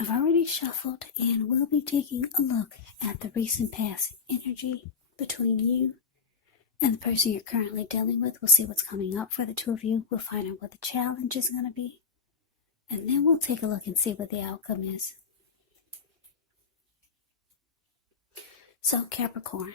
I've already shuffled and we'll be taking a look at the recent past energy between you and the person you're currently dealing with. We'll see what's coming up for the two of you. We'll find out what the challenge is going to be. And then we'll take a look and see what the outcome is. So, Capricorn,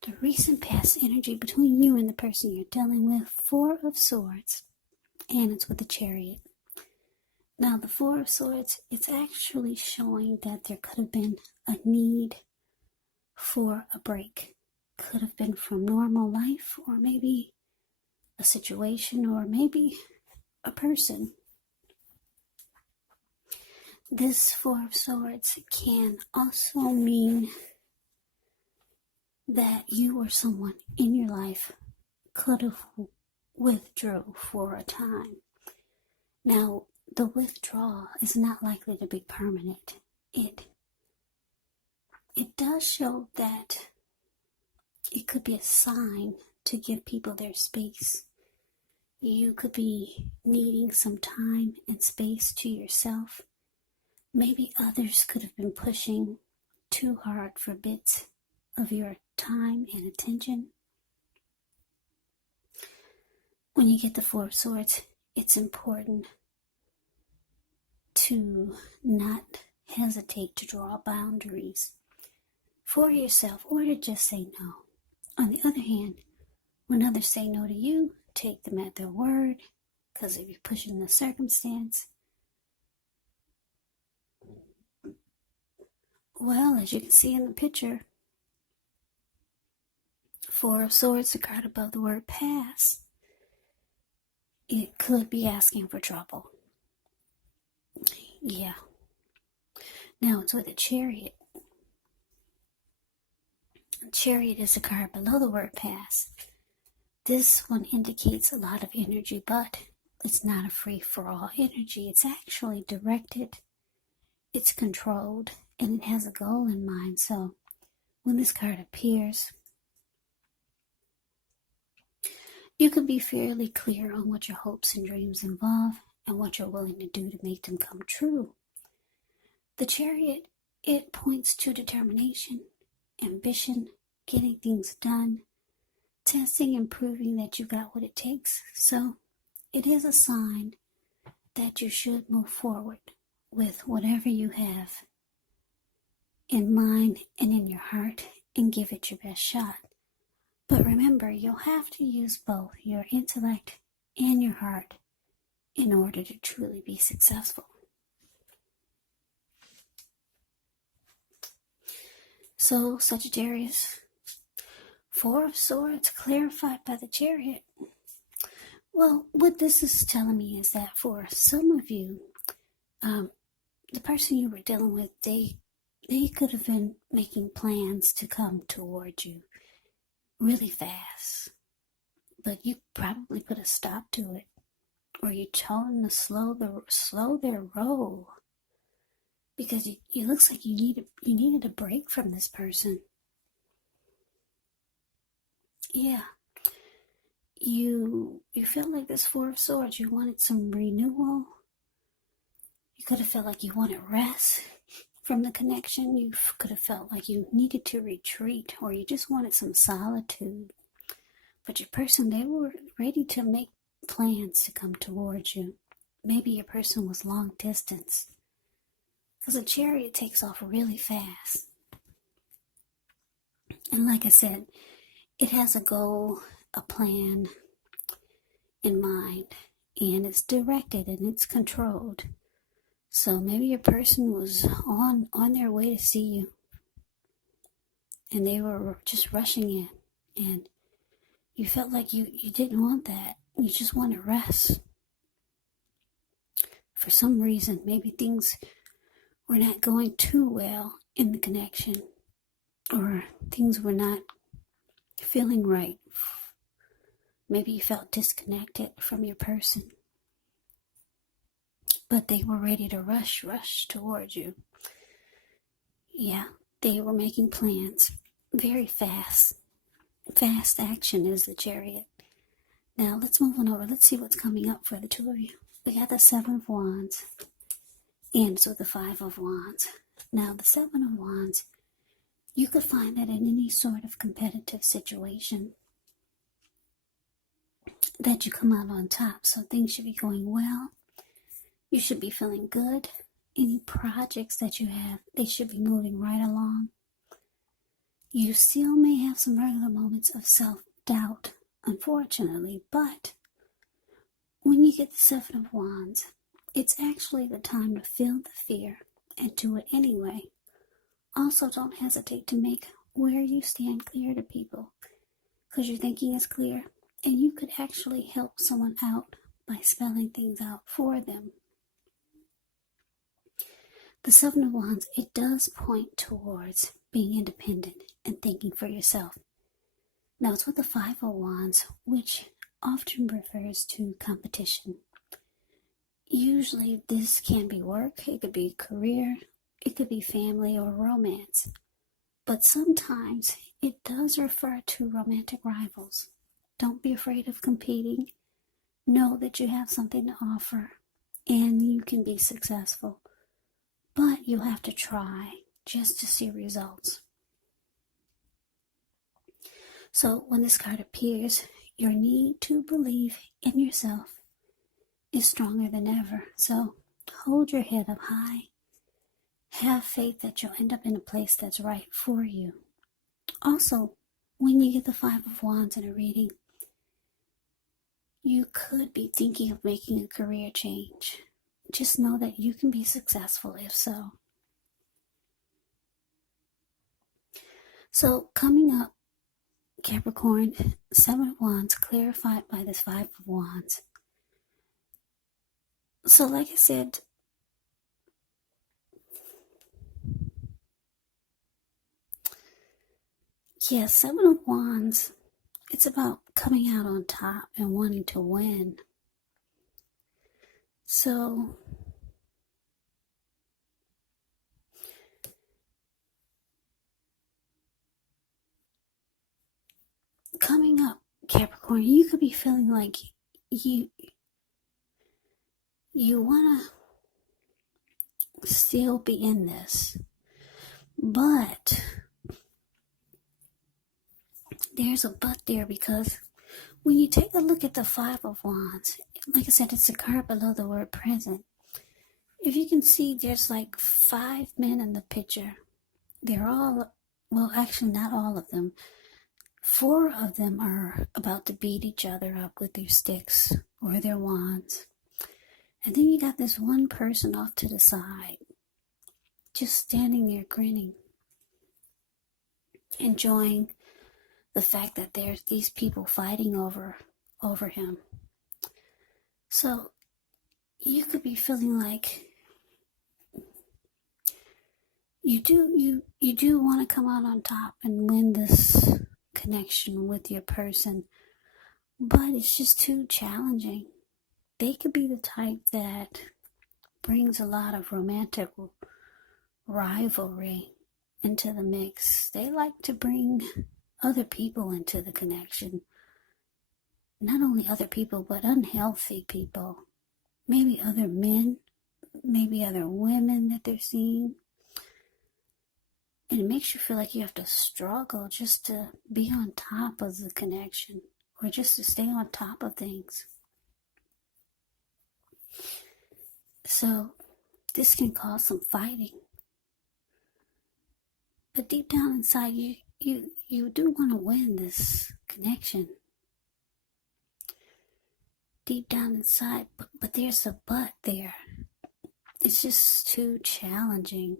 the recent past energy between you and the person you're dealing with, Four of Swords, and it's with the Chariot. Now, the Four of Swords, it's actually showing that there could have been a need for a break. Could have been from normal life, or maybe a situation, or maybe a person. This Four of Swords can also mean that you or someone in your life could have withdrew for a time. Now, the withdrawal is not likely to be permanent. It does show that it could be a sign to give people their space. You could be needing some time and space to yourself. Maybe others could have been pushing too hard for bits of your time and attention. When you get the Four of Swords, it's important to not hesitate to draw boundaries for yourself, or to just say no. On the other hand, when others say no to you, take them at their word, because if you're pushing the circumstance, well, as you can see in the picture, Four of Swords, the card above the word pass, it could be asking for trouble. Yeah. Now it's with a Chariot. Chariot is a card below the word pass. This one indicates a lot of energy, but it's not a free-for-all energy. It's actually directed, it's controlled, and it has a goal in mind. So when this card appears, you can be fairly clear on what your hopes and dreams involve and what you're willing to do to make them come true. The Chariot, it points to determination, ambition, getting things done, testing and proving that you got what it takes. So it is a sign that you should move forward with whatever you have in mind and in your heart and give it your best shot. But remember, you'll have to use both your intellect and your heart in order to truly be successful. So, Sagittarius, Four of Swords clarified by the Chariot. Well, what this is telling me is that for some of you, the person you were dealing with, they could have been making plans to come toward you really fast, but you probably put a stop to it, or you told them to slow their roll, because it looks like you needed a break from this person. Yeah, you felt like this Four of Swords, you wanted some renewal. You could have felt like you wanted rest from the connection. You could have felt like you needed to retreat, or you just wanted some solitude. But your person, they were ready to make plans to come towards you. Maybe your person was long distance, because a Chariot takes off really fast. And like I said, it has a goal, a plan in mind, and it's directed and it's controlled. So maybe your person was on their way to see you, and they were just rushing in, and you felt like you didn't want that. You just wanted rest. For some reason, maybe things were not going too well in the connection, or things were not feeling right. Maybe you felt disconnected from your person, but they were ready to rush towards you. Yeah, they were making plans very fast. Fast action is the Chariot. Now let's move on over. Let's see what's coming up for the two of you. We got the Seven of Wands. ends with the Five of Wands. Now, the Seven of Wands, you could find that in any sort of competitive situation that you come out on top. So things should be going well. You should be feeling good. Any projects that you have, they should be moving right along. You still may have some regular moments of self-doubt, unfortunately, but when you get the Seven of Wands, it's actually the time to feel the fear and do it anyway. Also, don't hesitate to make where you stand clear to people, because your thinking is clear, and you could actually help someone out by spelling things out for them. The Seven of Wands, it does point towards being independent and thinking for yourself. Now, it's with the Five of Wands, which often refers to competition. Usually, this can be work, it could be career, it could be family or romance. But sometimes it does refer to romantic rivals. Don't be afraid of competing. Know that you have something to offer and you can be successful. But you'll have to try just to see results. So when this card appears, your need to believe in yourself is stronger than ever. So hold your head up high. Have faith that you'll end up in a place that's right for you. Also, when you get the Five of Wands in a reading, you could be thinking of making a career change. Just know that you can be successful if so. So coming up, Capricorn, Seven of Wands clarified by this Five of Wands. So like I said, Seven of Wands, it's about coming out on top and wanting to win. So coming up, Capricorn, you could be feeling like you want to still be in this, but there's a but there, because when you take a look at the Five of Wands, like I said, it's a card below the word present. If you can see, there's like 5 men in the picture. They're all, well, actually not all of them. 4 of them are about to beat each other up with their sticks or their wands. And then you got this one person off to the side, just standing there grinning, enjoying the fact that there's these people fighting over him. So you could be feeling like you do want to come out on top and win this connection with your person, but it's just too challenging. They could be the type that brings a lot of romantic rivalry into the mix. They like to bring other people into the connection. Not only other people, but unhealthy people. Maybe other men, maybe other women that they're seeing. And it makes you feel like you have to struggle just to be on top of the connection, or just to stay on top of things. So this can cause some fighting. But deep down inside, you do want to win this connection. Deep down inside, but there's a but there. It's just too challenging.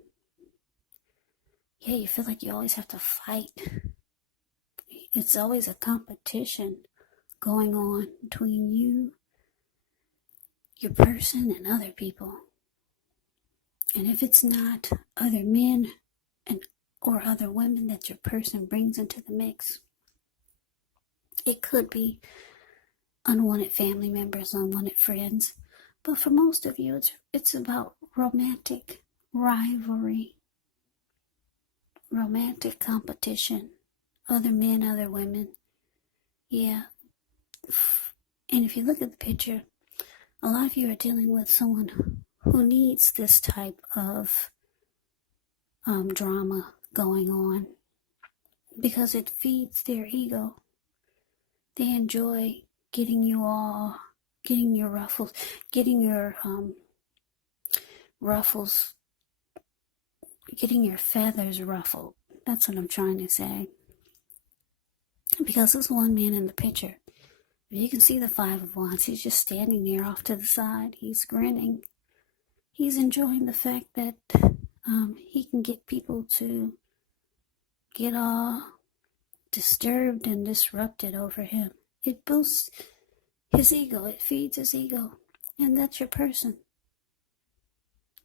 You feel like you always have to fight. It's always a competition going on between you, your person, and other people. And if it's not other men or other women that your person brings into the mix, it could be unwanted family members, unwanted friends. But for most of you, it's about romantic rivalry, romantic competition, other men, other women. And if you look at the picture, a lot of you are dealing with someone who needs this type of drama going on, because it feeds their ego. They enjoy getting you all, getting your ruffles, getting your ruffles, getting your feathers ruffled. That's what I'm trying to say. Because this one man in the picture, you can see the Five of Wands. He's just standing there off to the side. He's grinning. He's enjoying the fact that he can get people to get all disturbed and disrupted over him. It boosts his ego. It feeds his ego. And that's your person.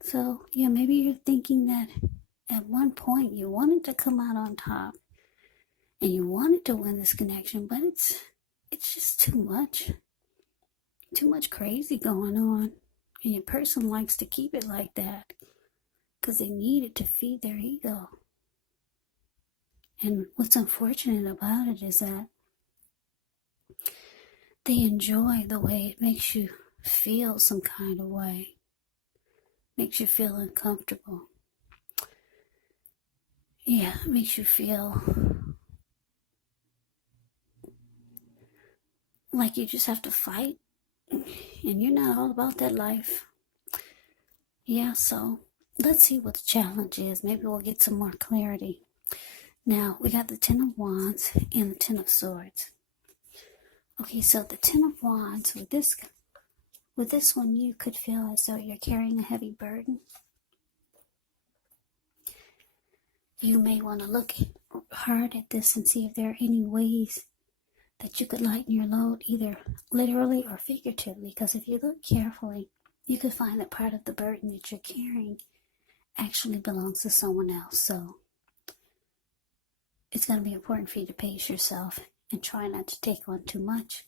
So, yeah, maybe you're thinking that at one point you wanted to come out on top and you wanted to win this connection, but it's just too much crazy going on, and your person likes to keep it like that because they need it to feed their ego. And what's unfortunate about it is that they enjoy the way it makes you feel some kind of way, makes you feel uncomfortable. Yeah, it makes you feel like you just have to fight, and you're not all about that life. Yeah, so let's see what the challenge is. Maybe we'll get some more clarity. Now, we got the Ten of Wands and the Ten of Swords. Okay, so the Ten of Wands, with this one, you could feel as though you're carrying a heavy burden. You may want to look hard at this and see if there are any ways that you could lighten your load, either literally or figuratively, because if you look carefully, you could find that part of the burden that you're carrying actually belongs to someone else. So it's going to be important for you to pace yourself and try not to take on too much.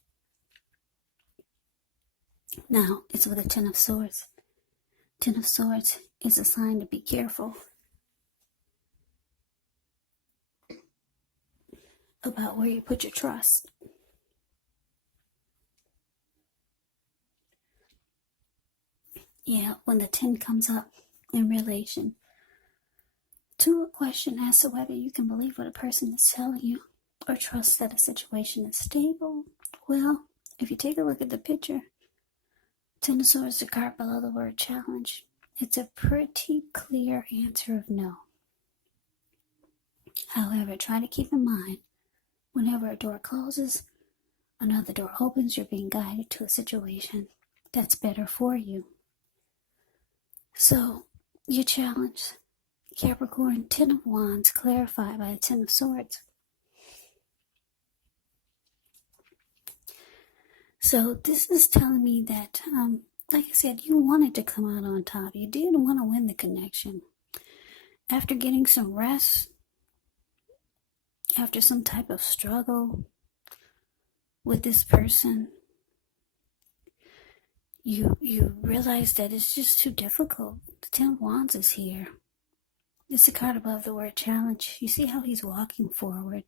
Now, it's with the Ten of Swords. Ten of Swords is a sign to be careful about where you put your trust. Yeah, when the 10 comes up in relation to a question as to whether you can believe what a person is telling you or trust that a situation is stable, well, if you take a look at the picture, Ten of Swords, the card below the word challenge, it's a pretty clear answer of no. However, try to keep in mind, whenever a door closes, another door opens, you're being guided to a situation that's better for you. So, your challenge, Capricorn, Ten of Wands, clarified by the Ten of Swords. So, this is telling me that, like I said, you wanted to come out on top. You did want to win the connection. After getting some rest, after some type of struggle with this person, you realize that it's just too difficult. The Ten of Wands is here. It's the card above the word challenge. You see how he's walking forward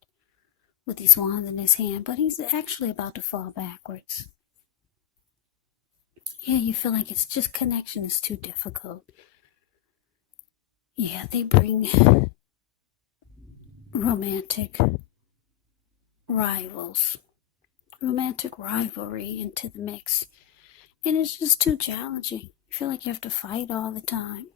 with these wands in his hand, but he's actually about to fall backwards. Yeah, you feel like it's just connection is too difficult. Yeah, they bring romantic rivalry into the mix. And it's just too challenging. You feel like you have to fight all the time.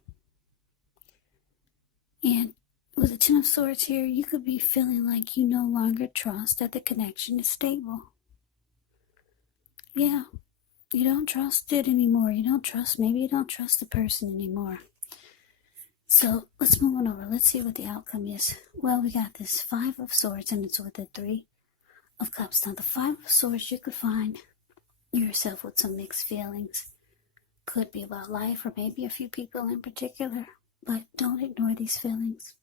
And with the Ten of Swords here, you could be feeling like you no longer trust that the connection is stable. Yeah, you don't trust it anymore. Maybe you don't trust the person anymore. So let's move on over. Let's see what the outcome is. Well, we got this Five of Swords, and it's with the Three of Cups. Now, the Five of Swords, you could find yourself with some mixed feelings. Could be about life or maybe a few people in particular, but don't ignore these feelings.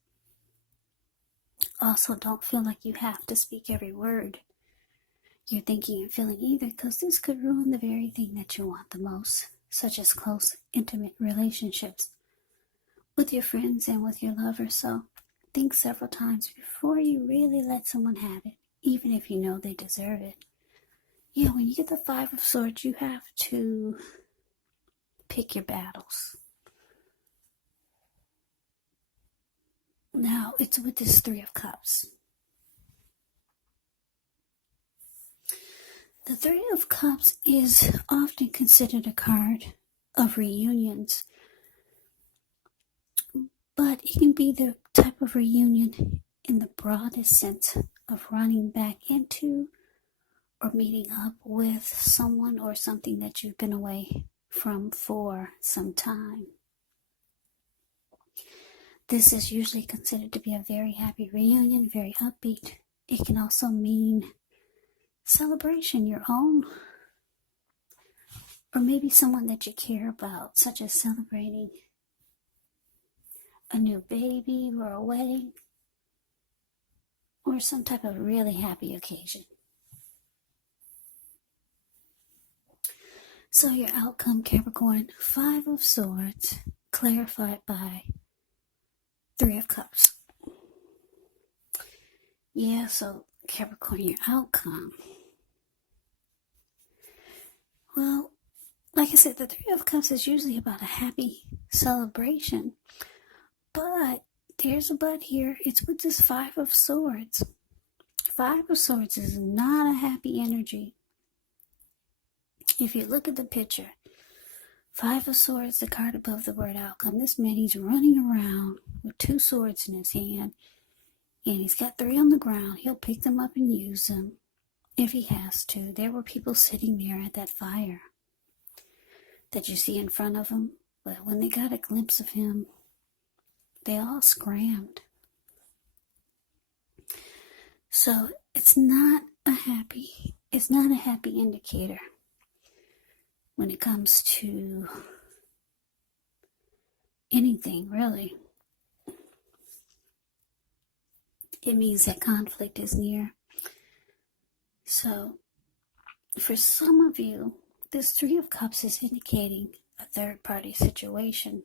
Also, don't feel like you have to speak every word you're thinking and feeling either, because this could ruin the very thing that you want the most, such as close, intimate relationships with your friends and with your lover. So think several times before you really let someone have it, even if you know they deserve it. Yeah, when you get the Five of Swords, you have to pick your battles. Now, it's with this Three of Cups. The Three of Cups is often considered a card of reunions, but it can be the type of reunion in the broadest sense of running back into or meeting up with someone or something that you've been away from for some time. This is usually considered to be a very happy reunion, very upbeat. It can also mean celebration, your own, or maybe someone that you care about, such as celebrating a new baby or a wedding or some type of really happy occasion. So your outcome, Capricorn, 5 of Swords, clarified by 3 of Cups. Yeah, so Capricorn, your outcome. Well, like I said, the 3 of Cups is usually about a happy celebration. But there's a but here. It's with this 5 of Swords. 5 of Swords is not a happy energy. If you look at the picture, 5 of Swords, the card above the word outcome. This man, he's running around with 2 swords in his hand. And he's got 3 on the ground. He'll pick them up and use them if he has to. There were people sitting there at that fire that you see in front of him. But when they got a glimpse of him, they all scrammed. So it's not a happy indicator when it comes to anything, really. It means that conflict is near. So for some of you, this 3 of Cups is indicating a third-party situation.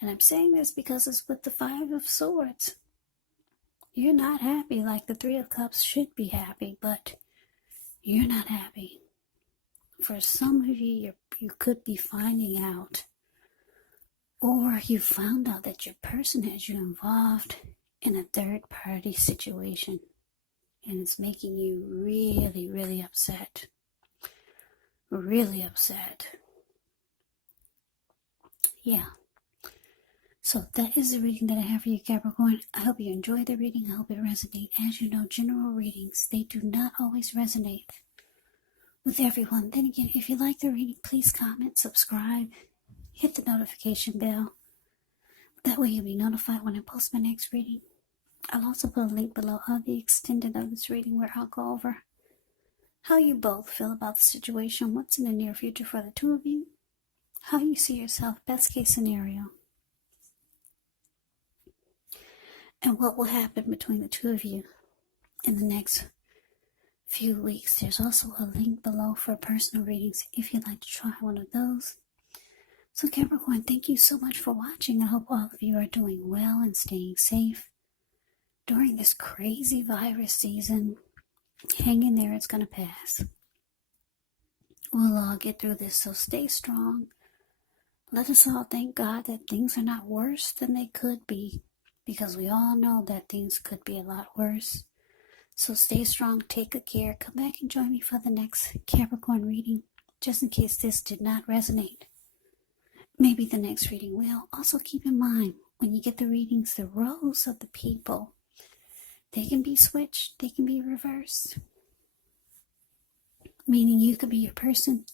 And I'm saying this because it's with the 5 of Swords. You're not happy like the 3 of Cups should be happy, but you're not happy. For some of you, you could be finding out, or you found out that your person has you involved in a third-party situation, and it's making you really, really upset. Really upset. Yeah. So that is the reading that I have for you, Capricorn. I hope you enjoyed the reading. I hope it resonates. As you know, general readings, they do not always resonate with everyone. Then again, if you like the reading, please comment, subscribe, hit the notification bell. That way you'll be notified when I post my next reading. I'll also put a link below of the extended of this reading where I'll go over how you both feel about the situation, what's in the near future for the two of you, how you see yourself, best case scenario, and what will happen between the two of you in the next few weeks. There's also a link below for personal readings if you'd like to try one of those. So Capricorn, thank you so much for watching. I hope all of you are doing well and staying safe during this crazy virus season. Hang in there, it's going to pass. We'll all get through this, so stay strong. Let us all thank God that things are not worse than they could be, because we all know that things could be a lot worse. So stay strong, take good care. Come back and join me for the next Capricorn reading, just in case this did not resonate. Maybe the next reading will. Also keep in mind, when you get the readings, the roles of the people, they can be switched, they can be reversed. Meaning you could be your person,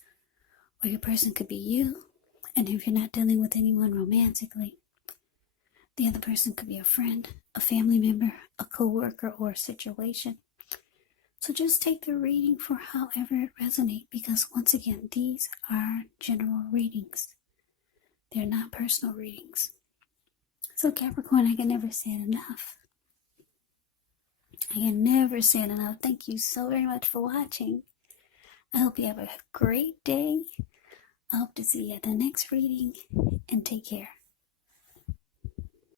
or your person could be you. And if you're not dealing with anyone romantically, the other person could be a friend, a family member, a co-worker, or a situation. So just take the reading for however it resonates, because once again, these are general readings. They're not personal readings. So Capricorn, I can never say it enough. I can never say it enough. Thank you so very much for watching. I hope you have a great day. I hope to see you at the next reading, and take care.